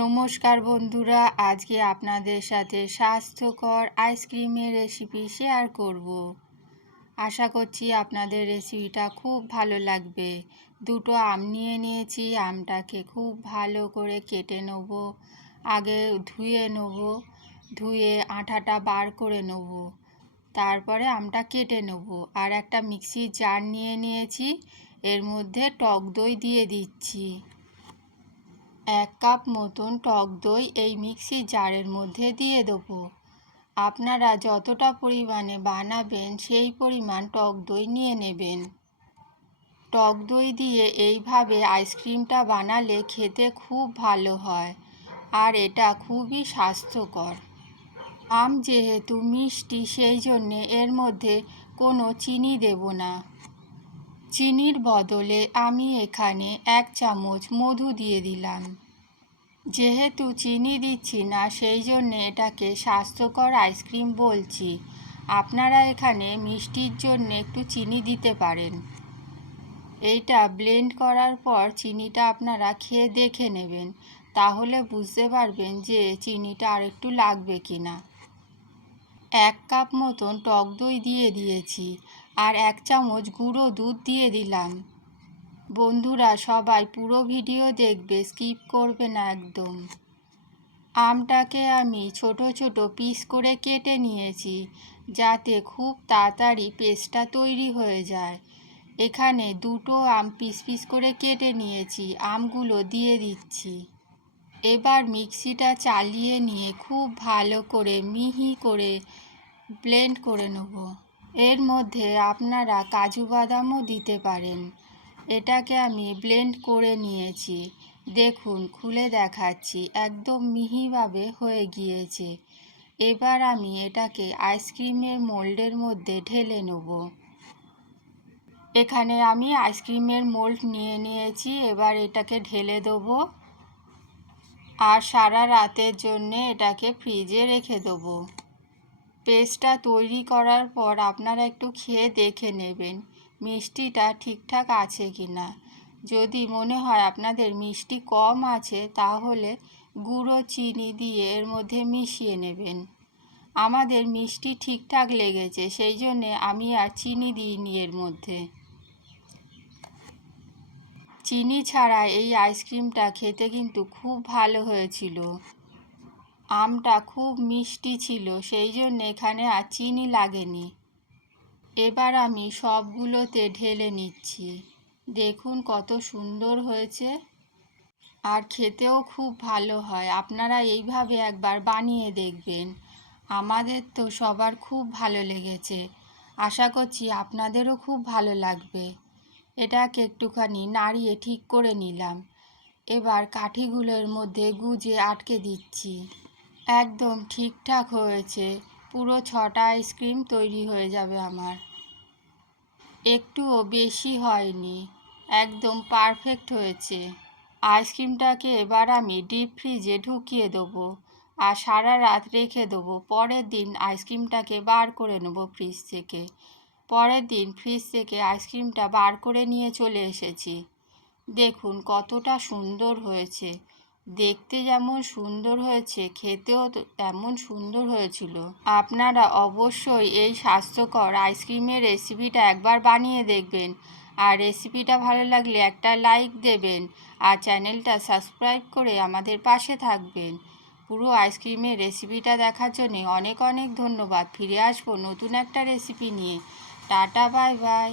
নমস্কার বন্ধুরা, আজকে আপনাদের সাথে স্বাস্থ্যকর আইসক্রিমের রেসিপি শেয়ার করব। আশা করছি আপনাদের রেসিপিটা খুব ভালো লাগবে। দুটো আম নিয়ে নিয়েছি, আমটাকে খুব ভালো করে কেটে নেব, আগে ধুয়ে নেব, ধুয়ে আঠাটা বার করে নেব, তারপরে আমটা কেটে নেব। আর একটা মিক্সির জার নিয়ে নিয়েছি, এর মধ্যে টক দই দিয়ে দিচ্ছি। এক কাপ মতন টক দই এই মিক্সি জারের মধ্যে দিয়ে দেবো। আপনারা যতটা পরিমাণে বানাবেন, সেই পরিমাণ টক দই নিয়ে নেবেন। টক দই দিয়ে এইভাবে আইসক্রিমটা বানালে খেতে খুব ভালো হয় আর এটা খুবই স্বাস্থ্যকর। আম যেহেতু মিষ্টি, সেই জন্যে এর মধ্যে কোনো চিনি দেব না। চিনির বদলে আমি এখানে এক চামচ মধু দিয়ে দিলাম। যেহেতু চিনি দিচ্ছি না, সেই জন্যে এটাকে স্বাস্থ্যকর আইসক্রিম বলছি। আপনারা এখানে মিষ্টির জন্য একটু চিনি দিতে পারেন। এইটা ব্লেন্ড করার পর চিনিটা আপনারা খেয়ে দেখে নেবেন, তাহলে বুঝতে পারবেন যে চিনিটা আর একটু লাগবে কি না এক কাপ মতন টক দই দিয়ে দিয়েছি। আর এক চামচ গুঁড়ো দুধ দিয়ে দিলাম। বন্ধুরা, সবাই পুরো ভিডিও দেখবে, স্কিপ করবে না একদম। আমটাকে আমি ছোট ছোট পিস করে কেটে নিয়েছি, যাতে খুব তাড়াতাড়ি পেস্টটা তৈরি হয়ে যায়। এখানে দুটো আম পিস পিস করে কেটে নিয়েছি, আমগুলো দিয়ে দিচ্ছি। এবার মিক্সিটা চালিয়ে নিয়ে খুব ভালো করে মিহি করে ব্লেন্ড করে নেব। এর মধ্যে আপনারা কাজু বাদামও দিতে পারেন। এটাকে আমি ব্লেন্ড করে নিয়েছি। দেখুন, খুলে দেখাচ্ছি। একদম মিহিভাবে হয়ে গিয়েছে। এবার আমি এটাকে আইসক্রিমের মোল্ডের মধ্যে ঢেলে নেব। এখানে আমি আইসক্রিমের মোল্ড নিয়ে নিয়েছি। এবার এটাকে ঢেলে দেবো। আর সারা রাতের জন্যে এটাকে ফ্রিজে রেখে দেবো। পেস্টটা তৈরি করার পর আপনারা একটু খেয়ে দেখে নেবেন, মিষ্টিটা ঠিকঠাক আছে কি না যদি মনে হয় আপনাদের মিষ্টি কম আছে, তাহলে গুঁড়ো চিনি দিয়ে এর মধ্যে মিশিয়ে নেবেন। আমাদের মিষ্টি ঠিকঠাক লেগেছে, সেই জন্যে আমি আর চিনি দিইনি এর মধ্যে। চিনি ছাড়া এই আইসক্রিমটা খেতে কিন্তু খুব ভালো হয়েছিল। আমটা খুব মিষ্টি ছিল, সেই জন্য এখানে আর চিনি লাগেনি। এবার আমি সবগুলোতে ঢেলে নিচ্ছি। দেখুন কত সুন্দর হয়েছে। আর খেতেও খুব ভালো হয়। আপনারা এইভাবে একবার বানিয়ে দেখবেন। আমাদের তো সবার খুব ভালো লেগেছে। আশা করছি আপনাদেরও খুব ভালো লাগবে। এটাকে একটুখানি নাড়িয়ে ঠিক করে নিলাম। এবার কাঠিগুলোর মধ্যে গুজে আটকে দিচ্ছি। একদম ঠিকঠাক হয়েছে। পুরো ছটা আইসক্রিম তৈরি হয়ে যাবে আমার। একটুও বেশি হয়নি। একদম পারফেক্ট হয়েছে। আইসক্রিমটাকে এবার আমি ডিপ ফ্রিজে ঢুকিয়ে দেবো আর সারা রাত রেখে দেবো। পরের দিন আইসক্রিমটাকে বার করে নেব ফ্রিজ থেকে। পরের দিন ফ্রিজ থেকে আইসক্রিমটা বার করে নিয়ে চলে এসেছি। দেখুন কতটা সুন্দর হয়েছে। দেখতে যেমন সুন্দর হয়েছে, খেতেও তেমন সুন্দর হয়েছিল। আপনারা অবশ্যই এই স্বাস্থ্যকর আইসক্রিমের রেসিপিটা একবার বানিয়ে দেখবেন। আর রেসিপিটা ভালো লাগলে একটা লাইক দেবেন আর চ্যানেলটা সাবস্ক্রাইব করে আমাদের পাশে থাকবেন। পুরো আইসক্রিমের রেসিপিটা দেখার জন্যে অনেক অনেক ধন্যবাদ। ফিরে আসব নতুন একটা রেসিপি নিয়ে। Tata, bye bye.